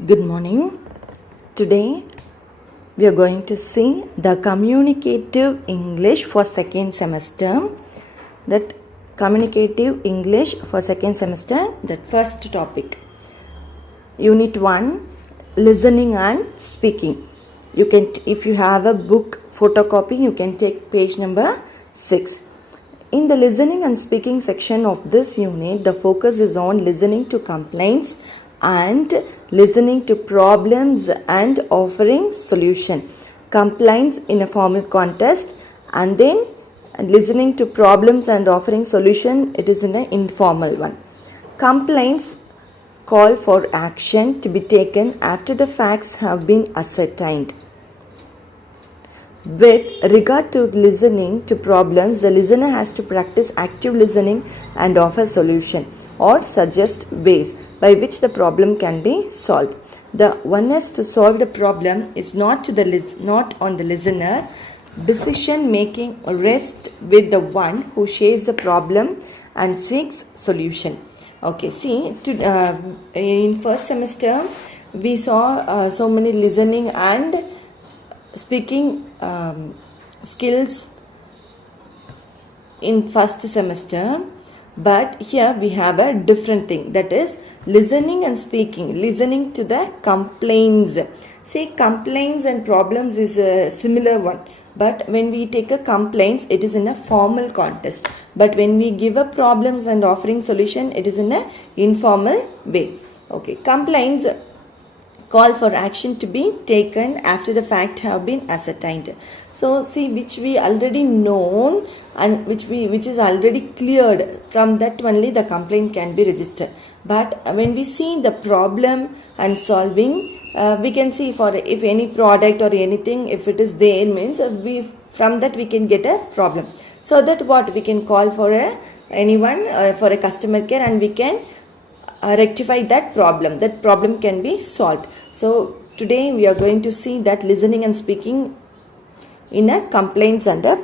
Good morning. Today we are going to see the communicative English for second semester. That communicative English for second semester, that first topic. Unit 1, listening and speaking. You can, if you have a book photocopy, you can take page number 6. In the listening and speaking section of this unit, the focus is on listening to complaints and listening to problems and offering solution. Complaints in a formal context, and then listening to problems and offering solution, it is in an informal one. Complaints call for action to be taken after the facts have been ascertained. With regard to listening to problems, the listener has to practice active listening and offer solution or suggest ways by which the problem can be solved. The oneness to solve the problem is not on the listener. Decision making rests with the one who shares the problem and seeks solution. Okay, see, in first semester we saw so many listening and speaking skills in first semester, but here we have a different thing, that is listening and speaking, listening to the complaints. See, complaints and problems is a similar one, but when we take a complaints, it is in a formal context, but when we give a problems and offering solution, it is in a informal way. Okay, complaints call for action to be taken after the fact have been ascertained. So see, which we already known and which is already cleared, from that only the complaint can be registered. But when we see the problem and solving, we can see for if any product or anything, if it is there, means from that we can get a problem. So that what we can call for anyone for a customer care, and we can rectify that problem can be solved. So today we are going to see that listening and speaking in a complaints and a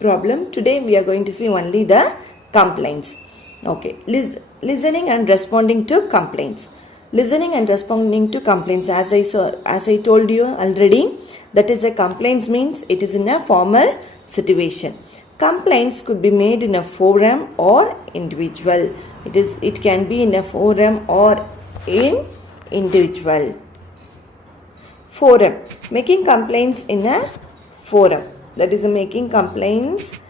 problem. Today we are going to see only the complaints. Okay, listening and responding to complaints. Listening and responding to complaints, as I told you already, that is a complaints means it is in a formal situation. Complaints could be made in a forum or individual. It can be in a forum or in individual. Forum. Making complaints in a forum. That is making complaints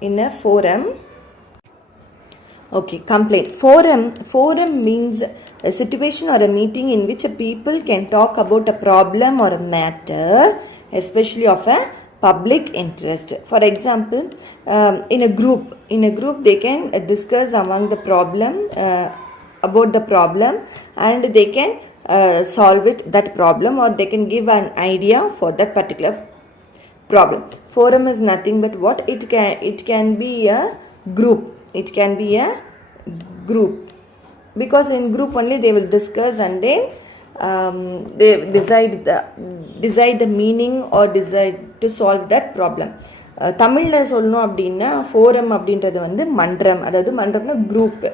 in a forum. Okay, complaint. Forum means a situation or a meeting in which a people can talk about a problem or a matter, especially of a public interest. For example, in a group they can discuss among the problem, about the problem, and they can solve that problem, or they can give an idea for that particular problem. Forum is nothing but what it can be a group. It can be a group, because in group only they will discuss, and then they decide the meaning or decide to solve that problem. தமிழில் சொல்லணும் அப்படின்னா ஃபோரம் அப்படின்றது வந்து மன்றம், அதாவது மன்றம்னா group.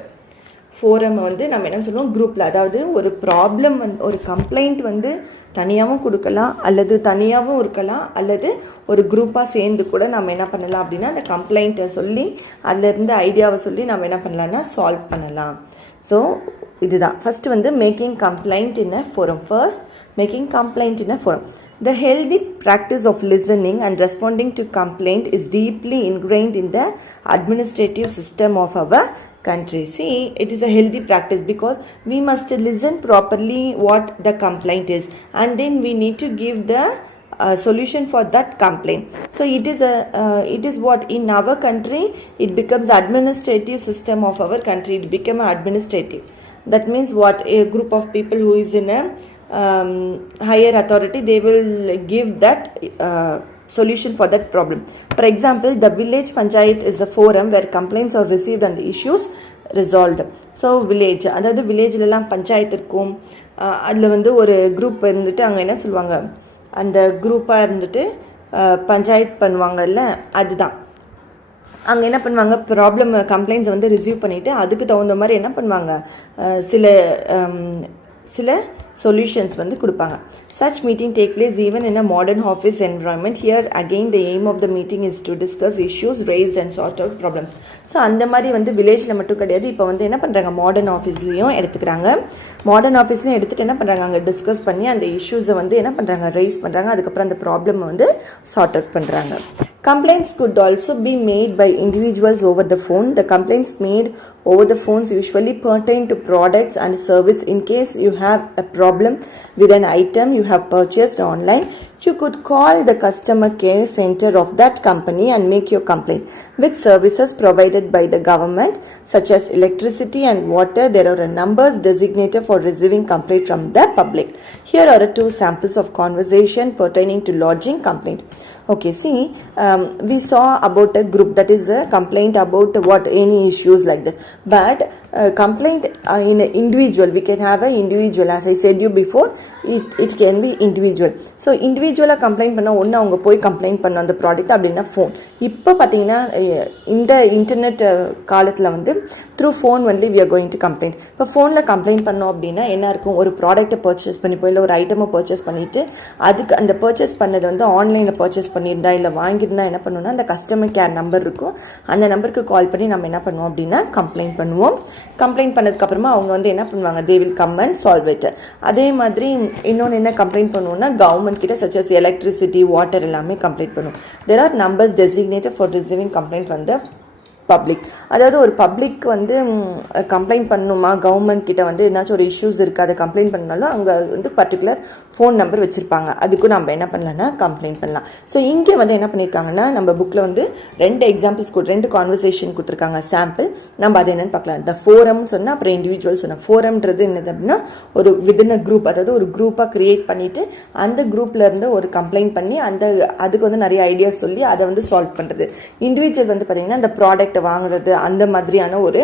Forum வந்து நம்ம என்ன சொல்லுவோம், குரூப்பில். அதாவது ஒரு ப்ராப்ளம் ஒரு கம்ப்ளைண்ட் வந்து தனியாகவும் கொடுக்கலாம், அல்லது தனியாகவும் இருக்கலாம், அல்லது ஒரு குரூப்பாக சேர்ந்து கூட நம்ம என்ன பண்ணலாம் அப்படின்னா அந்த கம்ப்ளைண்ட்டை சொல்லி அதிலிருந்து ஐடியாவை சொல்லி நம்ம என்ன பண்ணலாம்னா சால்வ் பண்ணலாம். ஸோ இதுதான் ஃபர்ஸ்ட் வந்து making complaint in a forum. First making complaint in a forum. The healthy practice of listening and responding to complaint is deeply ingrained in the administrative system of our country. See, it is a healthy practice because we must listen properly what the complaint is, and then we need to give the solution for that complaint. So it is what in our country it becomes administrative system of our country. It become administrative. That means what, a group of people who is in a higher authority, they will give that solution for that problem. For example, the village panchayat is a forum where complaints are received and issues resolved. So village, அதாவது வில்லேஜ்லலாம் பஞ்சாயத்து இருக்கும், அதில் வந்து ஒரு குரூப் இருந்துட்டு அங்கே என்ன சொல்லுவாங்க, அந்த குரூப்பாக இருந்துட்டு பஞ்சாயத்து பண்ணுவாங்கல்ல, அதுதான். அங்கே என்ன பண்ணுவாங்க, ப்ராப்ளம் கம்ப்ளைண்ட்ஸ் வந்து ரிசீவ் பண்ணிவிட்டு அதுக்கு தகுந்த மாதிரி என்ன பண்ணுவாங்க, சில சில சொல்யூஷன்ஸ் வந்து கொடுப்பாங்க. Such meeting take place even in a modern office environment. Here again the aim of the meeting is to discuss issues raised and sort out problems. So அந்த மாதிரி வந்து வில்லேஜில் மட்டும் கிடையாது, இப்போ வந்து என்ன பண்ணுறாங்க மாடர்ன் ஆஃபீஸ்லேயும் எடுத்துக்கிறாங்க. மாடர்ன் ஆஃபீஸ்லையும் எடுத்துகிட்டு என்ன பண்ணுறாங்க அங்கே டிஸ்கஸ் பண்ணி அந்த இஷ்யூஸை வந்து என்ன பண்ணுறாங்க ரைஸ் பண்ணுறாங்க. அதுக்கப்புறம் அந்த ப்ராப்ளமை வந்து சார்ட் அவுட் பண்ணுறாங்க. Complaints could also be made by individuals over the phone. The complaints made over the phones usually pertain to products and service. In case you have a problem with an item you have purchased online, you could call the customer care center of that company and make your complaint. With services provided by the government such as electricity and water, there are numbers designated for receiving complaint from the public. Here are 2 samples of conversation pertaining to lodging complaint. Okay, see, we saw about a group, that is a complaint about what any issues like that. But complaint in an individual, we can have an individual. As I said you before, it can be individual. So individual complaint பண்ண ஒன்று அவங்க போய் கம்ப்ளைண்ட் பண்ண அந்த ப்ராடக்ட் அப்படின்னா ஃபோன். இப்போ பார்த்தீங்கன்னா இந்த இன்டர்நெட் காலத்தில் வந்து த்ரூ ஃபோன் வந்து we are going to complaint. இப்போ ஃபோனில் கம்ப்ளைண்ட் பண்ணோம் அப்படின்னா என்ன இருக்கும், ஒரு ப்ராடக்ட்டை பர்ச்சேஸ் பண்ணி போய் இல்லை ஒரு ஐட்டமை பர்ச்சேஸ் பண்ணிவிட்டு அதுக்கு அந்த பர்ச்சேஸ் பண்ணது வந்து ஆன்லைனில் பர்ச்சேஸ் பண்ணியிருந்தா இல்லை வாங்கியிருந்தா என்ன பண்ணுவோம்னா அந்த கஸ்டமர் கேர் நம்பர் இருக்கும், அந்த நம்பருக்கு கால் பண்ணி நம்ம என்ன பண்ணுவோம் அப்படின்னா கம்ப்ளைண்ட் பண்ணுவோம். கம்ப்ளைண்ட் பண்ணதுக்கப்புறமா அவங்க வந்து என்ன பண்ணுவாங்க, they will come and solve it. அதே மாதிரி இன்னொன்று என்ன கம்ப்ளைண்ட் பண்ணுவோம்னா கவர்மெண்ட் கிட்ட சச் அஸ் எலக்ட்ரிசிட்டி வாட்டர் எல்லாமே கம்ப்ளைண்ட் பண்ணுவோம். There are numbers designated for receiving complaint வந்து பப்ளிக். அதாவது ஒரு பப்ளிக் வந்து கம்ப்ளைண்ட் பண்ணணுமா கவர்மெண்ட் கிட்ட வந்து ஏதாச்சும் ஒரு இஷ்யூஸ் இருக்குது அதை கம்ப்ளைண்ட் பண்ணாலும் அங்கே வந்து பர்டிகுலர் ஃபோன் நம்பர் வச்சுருப்பாங்க, அதுக்கும் நம்ம என்ன பண்ணலாம்னா கம்ப்ளைண்ட் பண்ணலாம். ஸோ இங்கே வந்து என்ன பண்ணியிருக்காங்கன்னா நம்ம புக்கில் வந்து 2 எக்ஸாம்பிள்ஸ் 2 கான்வர்சேஷன் கொடுத்துருக்காங்க சாம்பிள். நம்ம அது என்னென்னு பார்க்கலாம். த ஃபோரம் சொன்னால் அப்புறம் இண்டிவிஜுவல் சொன்னால். ஃபோரம்ன்றது என்னது அப்படின்னா ஒரு வித்தின் அ குரூப், அதாவது ஒரு குரூப்பாக க்ரியேட் பண்ணிவிட்டு அந்த குரூப்லேருந்து ஒரு கம்ப்ளைண்ட் பண்ணி அதுக்கு வந்து நிறைய ஐடியாஸ் சொல்லி அதை வந்து சால்வ் பண்ணுறது. இண்டிவிஜுவல் வந்து பார்த்திங்கன்னா அந்த ப்ராடக்ட் வாங்குறது அந்த மாதிரியான ஒரு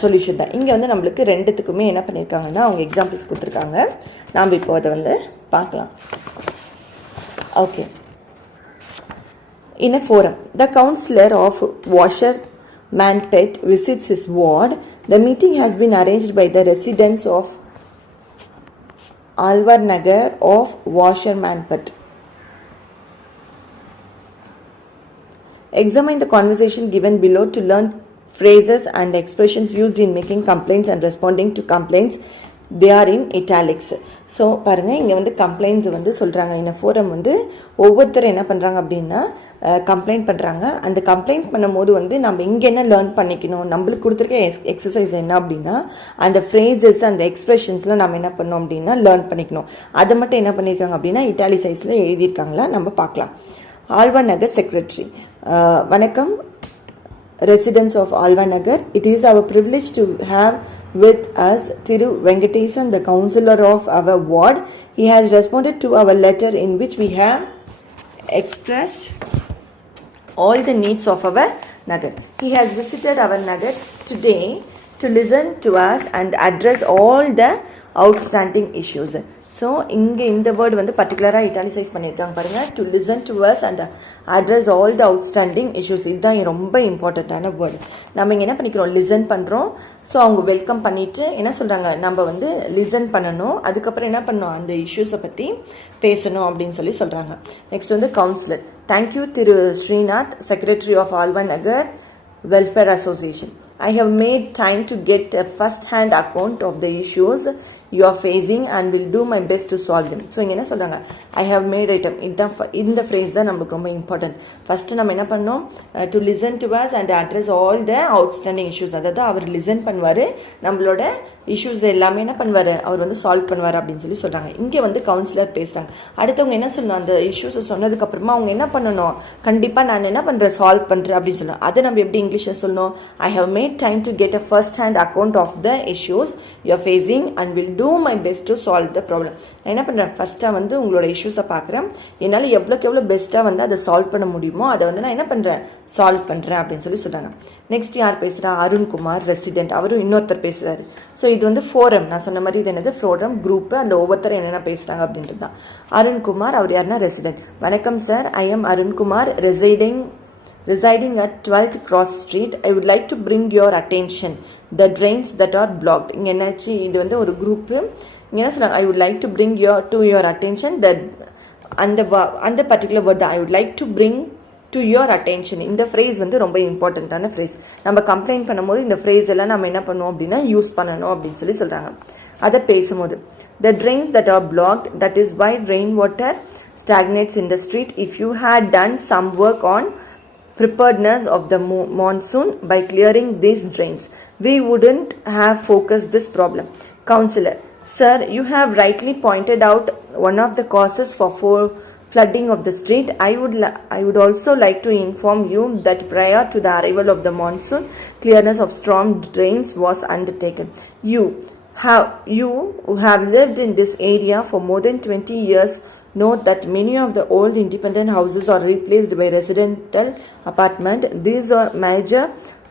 சொல்யூஷன் தான். இங்கே வந்து நம்மளுக்கு 2த்துக்குமே என்ன பண்ணியிருக்காங்கன்னா அவங்க எக்ஸாம்பிள்ஸ் கொடுத்துருக்காங்க. நாம் இப்போ அதை வந்து பார்க்கலாம். Okay. In a forum, the counselor of Washerman Pet visits his ward. The meeting has been arranged by the residents of Alvar Nagar of Washerman Pet. Examine the conversation given below to learn phrases and expressions used in making complaints and responding to complaints. They are in italics. So பாருங்கள் இங்கே வந்து கம்ப்ளைண்ட்ஸ் வந்து சொல்கிறாங்க. இந்த ஃபோரம் வந்து ஒவ்வொருத்தரும் என்ன பண்ணுறாங்க அப்படின்னா கம்ப்ளைண்ட் பண்ணுறாங்க. அந்த கம்ப்ளைண்ட் பண்ணும்போது வந்து நம்ம இங்கே என்ன லேர்ன் பண்ணிக்கணும், நம்மளுக்கு கொடுத்துருக்க எக்ஸசைஸ் என்ன அப்படின்னா அந்த ஃப்ரேசஸ் அந்த எக்ஸ்பிரஷன்ஸ்லாம் நம்ம என்ன பண்ணோம் அப்படின்னா லேர்ன் பண்ணிக்கணும். அதை மட்டும் என்ன பண்ணியிருக்காங்க அப்படின்னா இட்டாலிசைஸில் எழுதியிருக்காங்களா நம்ம பார்க்கலாம். Alva Nagar Secretary. Vanakkam, residents of Alva Nagar. It is our privilege to have with us Thiru Venkatesan, the councillor of our ward. He has responded to our letter in which we have expressed all the needs of our Nagar. He has visited our Nagar today to listen to us and address all the outstanding issues. So இங்கே இந்த வேர்டு வந்து பர்டிகுலராக இட்டாலிசைஸ் பண்ணியிருக்காங்க பாருங்கள். To listen to us and address all the outstanding issues. இதுதான் ரொம்ப இம்பார்ட்டண்ட்டான வேர்டு. நம்ம இங்கே என்ன பண்ணிக்கிறோம், லிசன் பண்ணுறோம். ஸோ அவங்க வெல்கம் பண்ணிவிட்டு என்ன சொல்கிறாங்க, நம்ம வந்து லிசன் பண்ணணும், அதுக்கப்புறம் என்ன பண்ணணும் அந்த இஷ்யூஸை பற்றி பேசணும் அப்படின்னு சொல்லி சொல்கிறாங்க. நெக்ஸ்ட் வந்து கவுன்சிலர். தேங்க்யூ திரு Srinath, secretary of Alwa Nagar welfare association. I have made time to get a first-hand account of the issues you are facing and will do my best to solve them. So இங்கே என்ன சொல்கிறாங்க, ஐ have matte item. இந்த ஃப்ரேஸ் தான் நம்மளுக்கு ரொம்ப important. First நம்ம என்ன பண்ணோம், to listen to us and address all the outstanding issues. அதாவது அவர் லிசன் பண்ணுவார், நம்மளோட இஷ்யூஸ் எல்லாமே என்ன பண்ணுவார், அவர் வந்து சால்வ் பண்ணுவார் அப்படின்னு சொல்லி சொல்கிறாங்க. இங்கே வந்து கவுன்சிலர் பேசுகிறாங்க. அடுத்தவங்க என்ன சொல்லணும், அந்த இஷ்யூஸை சொன்னதுக்கப்புறமா அவங்க என்ன பண்ணணும், கண்டிப்பாக நான் என்ன பண்ணுறேன் சால்வ் பண்ணுறேன் அப்படின்னு சொல்லணும். அதை நம்ம எப்படி இங்கிலீஷில் சொல்லணும், I have made time to get a first hand account of the issues you are facing and will do my best to solve the problem. நான் என்ன பண்ணுறேன், ஃபஸ்ட்டாக வந்து உங்களோட இஷ்யூஸை பார்க்குறேன், என்னால் எவ்வளோக்கு எவ்வளோ பெஸ்ட்டாக வந்து அதை சால்வ் பண்ண முடியுமோ அதை வந்து நான் என்ன பண்ணுறேன் சால்வ் பண்ணுறேன் அப்படின்னு சொல்லி சொல்கிறாங்க. நெக்ஸ்ட் யார் பேசுகிறா, அருண்குமார் ரெசிடென்ட், அவரும் இன்னொருத்தர் பேசுகிறாரு. ஸோ இது வந்து ஃபோரம், நான் சொன்ன மாதிரி இது என்னது ஃபோரம் குரூப்பு, அந்த ஒவ்வொருத்தரும் என்னென்ன பேசுகிறாங்க அப்படின்றது தான். அருண்குமார் அவர் யாருன்னா ரெசிடென்ட். வணக்கம் sir, I am Arunkumar residing at 12th Cross Street. I would like to bring your attention the drains that are blocked. இங்கே என்னாச்சு, இது வந்து ஒரு குரூப்பு. இங்கே என்ன சொல்கிறாங்க, I would like to bring to your attention that அந்த particular word I would like to bring to your attention. இந்த ஃப்ரேஸ் வந்து ரொம்ப இம்பார்ட்டண்ட்டான ஃப்ரேஸ். நம்ம கம்ப்ளைண்ட் பண்ணும்போது இந்த ஃப்ரேஸ் எல்லாம் நம்ம என்ன பண்ணுவோம் அப்படின்னா யூஸ் பண்ணணும் அப்படின்னு சொல்கிறாங்க. அதை பேசும்போது the drains that are blocked, that is why rainwater stagnates in the street. If you had done some work on preparedness of the monsoon by clearing these drains, we wouldn't have focused this problem. Counselor, sir, you have rightly pointed out one of the causes for flooding of the street. I would also like to inform you that prior to the arrival of the monsoon, clearness of storm drains was undertaken. You who have lived in this area for more than 20 years know that many of the old independent houses are replaced by residential apartment. These are major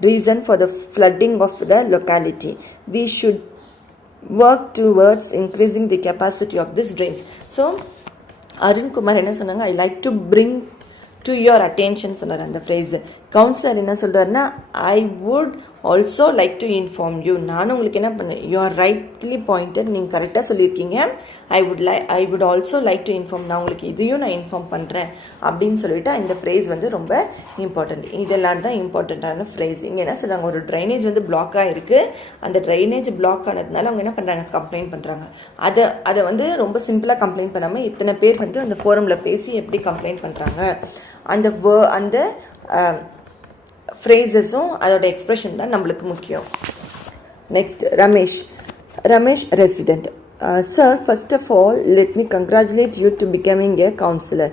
reason for the flooding of the locality. We should work towards increasing the capacity of these drains. So Arunkumar என்ன சொன்னாங்க, ஐ like to bring to your attention சொன்னார் அந்த phrase. Councillor என்ன சொல்கிறாருன்னா, I would also like to inform you. நானும் உங்களுக்கு என்ன பண்ணேன், யூ ஆர் ரைட்லி பாயிண்டட், நீங்கள் கரெக்டாக சொல்லியிருக்கீங்க. I would also like to inform, நான் உங்களுக்கு இதையும் நான் இன்ஃபார்ம் பண்ணுறேன் அப்படின்னு சொல்லிட்டு இந்த ஃப்ரேஸ் வந்து ரொம்ப இம்பார்ட்டண்ட். இதெல்லாம் தான் இம்பார்ட்டண்ட்டான ஃப்ரேஸ். இங்கே என்ன சொல்கிறாங்க, ஒரு ட்ரைனேஜ் வந்து பிளாக்காக இருக்குது, அந்த ட்ரைனேஜ் பிளாக் ஆனதுனால அவங்க என்ன பண்ணுறாங்க, கம்ப்ளைண்ட் பண்ணுறாங்க. அதை வந்து ரொம்ப சிம்பிளாக கம்ப்ளைண்ட் பண்ணாமல் இத்தனை பேர் வந்து அந்த ஃபோரமில் பேசி எப்படி கம்ப்ளைண்ட் பண்ணுறாங்க, அந்த ஃப்ரேஸஸும் அதோட எக்ஸ்பிரஷன் தான் நம்மளுக்கு முக்கியம். நெக்ஸ்ட் Ramesh resident. Sir, first of all, let me congratulate you to becoming a counselor.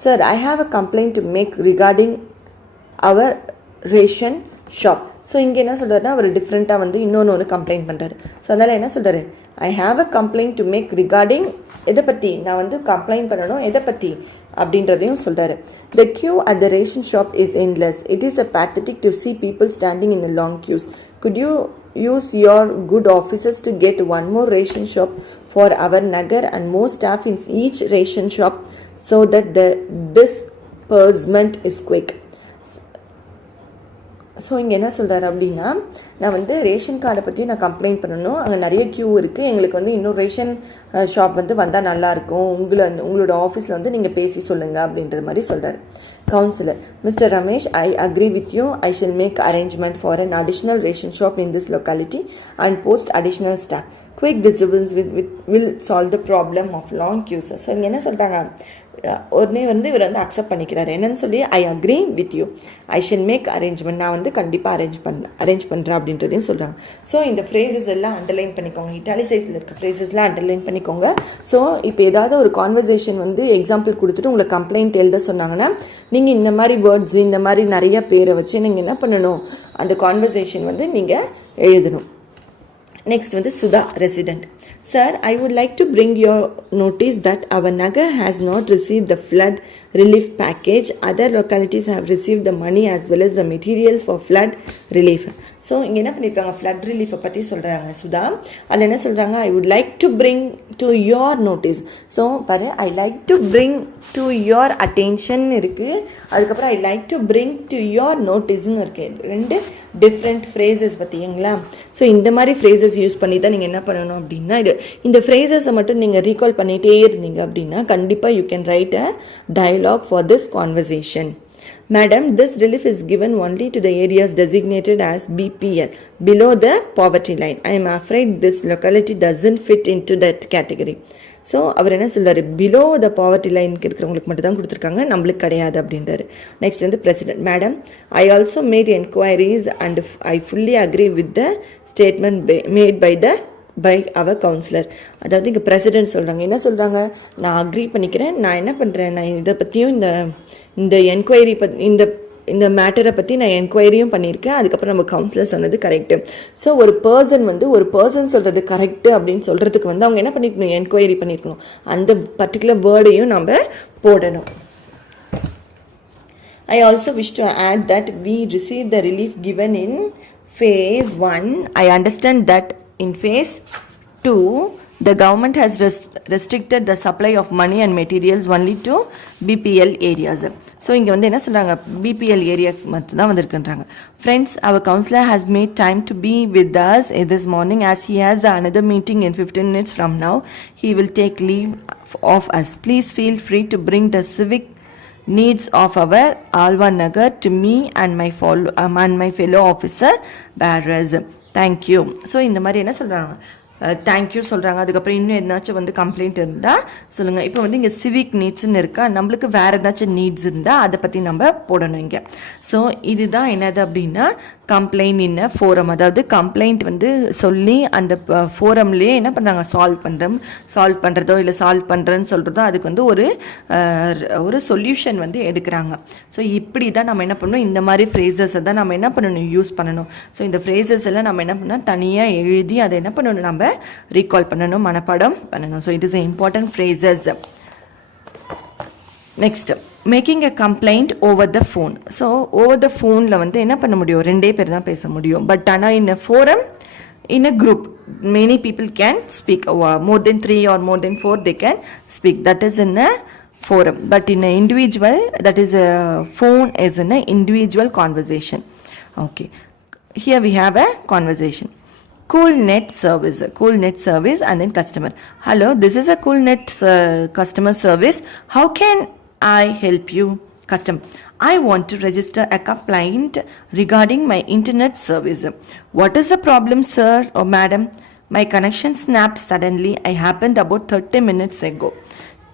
Sir, I have a complaint to make regarding our ration shop. So இங்கே என்ன சொல்கிறாருன்னா, அவர் டிஃப்ரெண்ட்டாக வந்து இன்னொன்று கம்ப்ளைண்ட் பண்ணுறாரு. ஸோ அதனால் என்ன சொல்கிறாரு, I have a complaint to make regarding, எதை பற்றி நான் வந்து கம்ப்ளைண்ட் பண்ணணும், எதை பற்றி அப்படின்றதையும் சொல்கிறாரு. த queue at the ration shop is endless. It is a pathetic to see people standing in a long queues. Could you use your good offices to get one more ration shop for our nagar and more staff in each ration shop so that the disbursement is quick. So இங்கே என்ன சொல்கிறாரு அப்படின்னா, நான் வந்து ரேஷன் கார்டை பற்றி நான் கம்ப்ளைண்ட் பண்ணணும், அங்கே நிறைய க்யூ இருக்குது, எங்களுக்கு வந்து இன்னும் ரேஷன் ஷாப் வந்து வந்தால் நல்லாயிருக்கும், உங்களோட ஆஃபீஸில் வந்து நீங்கள் பேசி சொல்லுங்கள் அப்படின்றது மாதிரி சொல்கிறார். Counselor, Mr. Ramesh, I agree with you. I shall make arrangement for an additional ration shop in this locality and post additional staff. Quick disturbance will solve the problem of long queues. So இங்கே என்ன சொல்லிட்டாங்க, உடனே வந்து இவர் வந்து அக்செப்ட் பண்ணிக்கிறாரு. என்னன்னு சொல்லி, I agree with you, I shall make arrangement, நான் வந்து கண்டிப்பாக அரேஞ்ச் பண்ணுறேன் அப்படின்றதையும் சொல்கிறாங்க. ஸோ இந்த ஃப்ரேசஸ் எல்லாம் அண்டர்லைன் பண்ணிக்கோங்க, இட்டாலிசைஸில் இருக்க ஃப்ரேசஸ்லாம் அண்டர்லைன் பண்ணிக்கோங்க. ஸோ இப்போ ஏதாவது ஒரு கான்வர்சேஷன் வந்து எக்ஸாம்பிள் கொடுத்துட்டு உங்களை கம்ப்ளைண்ட் எழுத சொன்னாங்கன்னா, நீங்கள் இந்த மாதிரி வேர்ட்ஸ், இந்த மாதிரி நிறைய பேரை வச்சு நீங்கள் என்ன பண்ணணும், அந்த கான்வர்சேஷன் வந்து நீங்கள் எழுதணும். நெக்ஸ்ட் வந்து Sudha resident. Sir, I would like to bring your notice that our Nagar has not received the flood relief package. Other localities have received the money as well as the materials for flood relief. So இங்கே என்ன பண்ணியிருக்காங்க, ஃப்ளட் ரிலீஃபை பற்றி சொல்கிறாங்க சுதா. அதில் என்ன சொல்கிறாங்க, I would like to bring to your notice. So பாரு, I like to bring to your attention இருக்குது, அதுக்கப்புறம் I like to bring to your நோட்டீஸ்ன்னு இருக்குது. ரெண்டு டிஃப்ரெண்ட் ஃப்ரேசஸ் பார்த்தீங்களா. ஸோ இந்த மாதிரி ஃப்ரேசஸ் யூஸ் பண்ணி தான் நீங்கள் என்ன பண்ணணும் அப்படின்னா, இந்த ஃப்ரேசஸை மட்டும் நீங்கள் ரீகால் பண்ணிகிட்டே இருந்தீங்க அப்படின்னா கண்டிப்பாக you can write a dialogue for this conversation. Madam, this relief is given only to the areas designated as BPL, below the poverty line. I am afraid this locality doesn't fit into that category. So அவர் என்ன சொல்கிறார், below the poverty லைனுக்கு இருக்கிறவங்களுக்கு மட்டும் தான் கொடுத்துருக்காங்க, நம்மளுக்கு கிடையாது அப்படின்றாரு. நெக்ஸ்ட் வந்து president. Madam, I also made enquiries and I fully agree with the statement made by our councillor. அதாவது இங்கே பிரசிடென்ட் சொல்கிறாங்க, என்ன சொல்கிறாங்க, நான் அக்ரி பண்ணிக்கிறேன், நான் என்ன பண்ணுறேன், நான் இதை பற்றியும் இந்த என்கொயரி இந்த மேட்டரை பற்றி நான் என்கொயரியும் பண்ணியிருக்கேன், அதுக்கப்புறம் நம்ம கவுன்சிலர் சொன்னது கரெக்டு. ஸோ ஒரு பர்சன் சொல்கிறது கரெக்டு அப்படின்னு சொல்கிறதுக்கு வந்து அவங்க என்ன பண்ணிக்கணும், என்கொயரி பண்ணியிருக்கணும், அந்த பர்டிகுலர் வேர்டையும் நம்ம போடணும். I also wish to add that we received the relief given in phase 1. I understand that in phase 2 The government has restricted the supply of money and materials only to BPL areas. So இங்கே வந்து என்ன சொல்கிறாங்க, BPL areas மட்டும் தான் வந்திருக்குன்றாங்க. Friends, அவர் councillor has made time to be with us this morning as he has another meeting in 15 minutes from now. He will take leave of us. Please feel free to bring the civic needs of our Alva Nagar to me and my fellow officer bearers. Thank you. So இந்த மாதிரி என்ன சொல்கிறாங்க, தேங்க்யூ சொல்கிறாங்க. அதுக்கப்புறம் இன்னும் எதனாச்சும் வந்து கம்ப்ளைண்ட் இருந்தால் சொல்லுங்கள். இப்போ வந்து இங்கே சிவிக் நீட்ஸ்ன்னு இருக்கா, நம்மளுக்கு வேறு ஏதாச்சும் நீட்ஸ் இருந்தால் அதை பற்றி நம்ம போடணும் இங்கே. ஸோ இதுதான் என்னது அப்படின்னா கம்ப்ளைண்ட் இன் ஃபோரம். அதாவது கம்ப்ளைண்ட் வந்து சொல்லி அந்த ஃபோரம்லேயே என்ன பண்ணுறாங்க, சால்வ் பண்ணுறதோ இல்லை சால்வ் பண்ணுறேன்னு சொல்கிறதோ அதுக்கு வந்து ஒரு சொல்யூஷன் வந்து எடுக்கிறாங்க. ஸோ இப்படி தான் நம்ம என்ன பண்ணணும், இந்த மாதிரி ஃப்ரேசஸை தான் நம்ம என்ன பண்ணணும், யூஸ் பண்ணணும். ஸோ இந்த ஃப்ரேசஸ் எல்லாம் நம்ம என்ன பண்ணால் தனியாக எழுதி அதை என்ன பண்ணணும், நம்ம ரீகால் பண்ணணும், மனப்பாடம் பண்ணணும். So it is important phrases. Next, making a complaint over the phone. So over the ஃபோனில் வந்து என்ன பண்ண முடியும், 2 பேர் தான் பேச முடியும். பட் ஆனால் இன் அ forum, in a group, many people can speak. More than 3 or more than 4 they can speak. That is in a forum. But in an individual, that is a phone is in an individual conversation. Okay, here we have a conversation. Cool net service and then customer. Hello, this is a cool net customer service. How can I help you? Customer, I want to register a complaint regarding my internet service. What is the problem, sir or madam? My connection snapped suddenly. I happened about 30 minutes ago.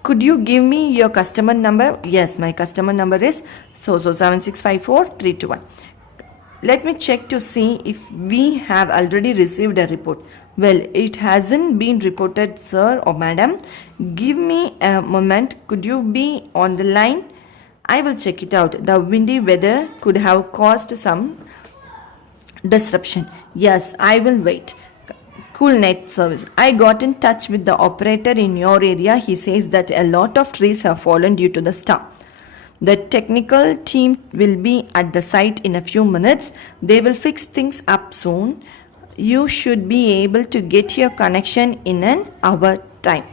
Could you give me your customer number? Yes, my customer number is so 7654-321. Let me check to see if we have already received a report. Well, it hasn't been reported, sir or madam. Give me a moment. Could you be on the line? I will check it out. The windy weather could have caused some disruption. Yes, I will wait. Cool net service. I got in touch with the operator in your area. He says that a lot of trees have fallen due to the storm. The technical team will be at the site in a few minutes. They will fix things up soon. You should be able to get your connection in an hour's time.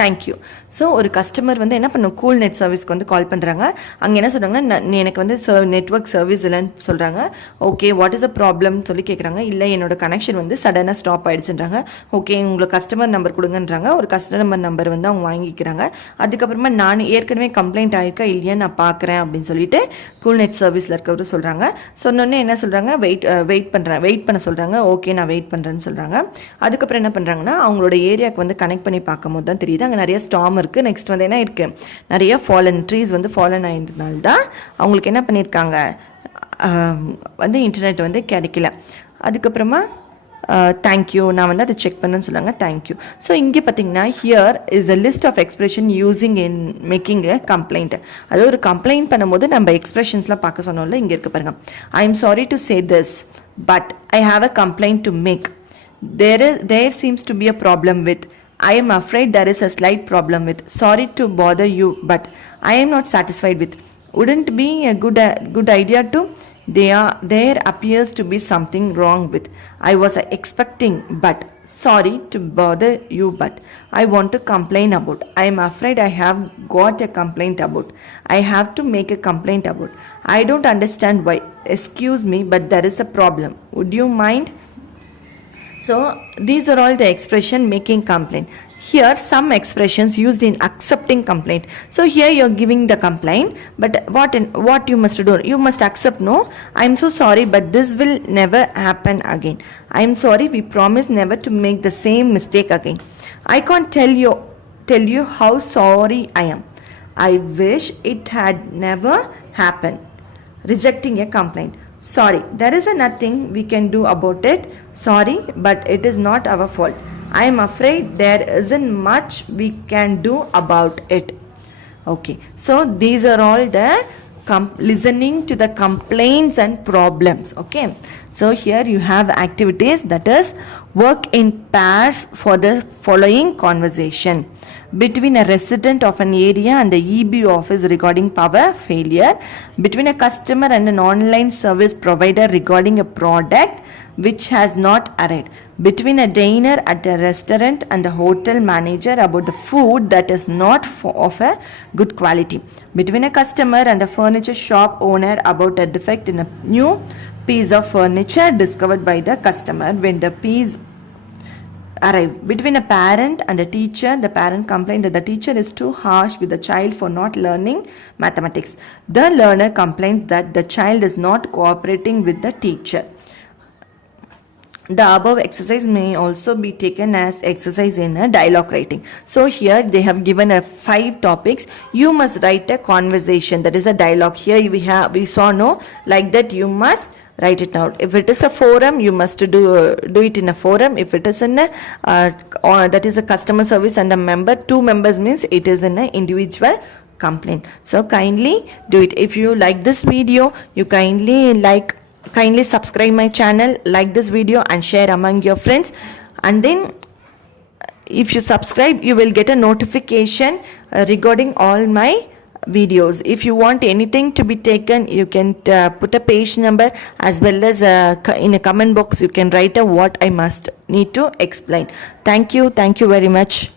Thank you. So ஒரு கஸ்டமர் வந்து என்ன பண்ணும், cool net சர்வீஸ்க்கு வந்து கால் பண்ணுறாங்க. அங்கே என்ன சொல்கிறாங்கன்னா, எனக்கு வந்து நெட்ஒர்க் சர்வீஸ் இல்லைன்னு சொல்கிறாங்க. ஓகே, வாட் இஸ் அ ப்ராப்ளம்னு சொல்லி கேட்குறாங்க. இல்லை, என்னோட கனெக்ஷன் வந்து சடனாக ஸ்டாப் ஆகிடுச்சுன்றாங்க. ஓகே, உங்களுக்கு கஸ்டமர் நம்பர் கொடுங்கன்றாங்க. ஒரு கஸ்டமர் நம்பர் வந்து அவங்க வாங்கிக்கிறாங்க. அதுக்கப்புறமா நான் ஏற்கனவே கம்ப்ளைண்ட் ஆகிருக்கா இல்லையா நான் பார்க்குறேன் அப்படின்னு சொல்லிட்டு கூல் நெட் சர்வீஸில் இருக்கவர் சொல்கிறாங்க. சொன்னோன்னே என்ன சொல்கிறாங்க, வெயிட் பண்ண சொல்கிறாங்க. ஓகே, நான் வெயிட் பண்ணுறேன்னு சொல்கிறாங்க. அதுக்கப்புறம் என்ன பண்ணுறாங்கன்னா, அவங்களோட ஏரியாவுக்கு வந்து கனெக்ட் பண்ணி பார்க்கும் போது தான் தெரியுது அங்கே நிறைய ஸ்டாம் இருக்குது. நெக்ஸ்ட் வந்து என்ன இருக்குது, நிறைய ட்ரீஸ் வந்து ஃபாலன் ஆயிருந்தனால தான் அவங்களுக்கு என்ன பண்ணியிருக்காங்க, வந்து இன்டர்நெட் வந்து கிடைக்கல. அதுக்கப்புறமா தேங்க்யூ, நான் வந்து அதை செக் பண்ணேன்னு சொல்லுவாங்க. தேங்க்யூ. ஸோ இங்கே பார்த்தீங்கன்னா, here is a list of expression using in making a complaint. அதாவது ஒரு கம்ப்ளைண்ட் பண்ணும்போது நம்ம எக்ஸ்பிரஷன்ஸ்லாம் பார்க்க சொன்னோம்ல, இங்கே இருக்க பாருங்க. I am sorry to say this, but I have a complaint to make. There seems to be a problem with. I am afraid there is a slight problem with. Sorry to bother you, but I am not satisfied with. Wouldn't be a good idea to. There appears to be something wrong with. I was expecting, but sorry to bother you, but I want to complain about. I am afraid I have got a complaint about. I have to make a complaint about. I don't understand why. Excuse me, but there is a problem. Would you mind? So these are all the expression making complaint. Here some expressions used in accepting complaint. So here you are giving the complaint, but what you must do, you must accept. No, I am so sorry, but this will never happen again. I am sorry, we promise never to make the same mistake again. I can't tell you how sorry I am. I wish it had never happened. Rejecting a complaint. Sorry, there is nothing we can do about it. Sorry, but it is not our fault. I am afraid there isn't much we can do about it. Okay, so these are all the listening to the complaints and problems. Okay, so here you have activities, that is work in pairs for the following conversation between a resident of an area and the EB office regarding power failure, between a customer and an online service provider regarding a product which has not arrived, between a diner at a restaurant and a hotel manager about the food that is not of a good quality, between a customer and a furniture shop owner about a defect in a new piece of furniture discovered by the customer when the piece arrived, between a parent and a teacher. The parent complained that the teacher is too harsh with the child for not learning mathematics. The learner complains that the child is not cooperating with the teacher. The above exercise may also be taken as exercise in a dialogue writing. So here they have given a 5 topics. You must write a conversation, that is a dialogue. Here we saw no, like that you must write it out. If it is a forum, you must do it in a forum. If it is in a or that is a customer service and a member, 2 members means it is in an individual complaint. So kindly do it. If you like this video, you kindly subscribe my channel, like this video and share among your friends, and then if you subscribe you will get a notification regarding all my videos. If you want anything to be taken, you can put a page number, as well as in a comment box you can write what I must need to explain. Thank you very much.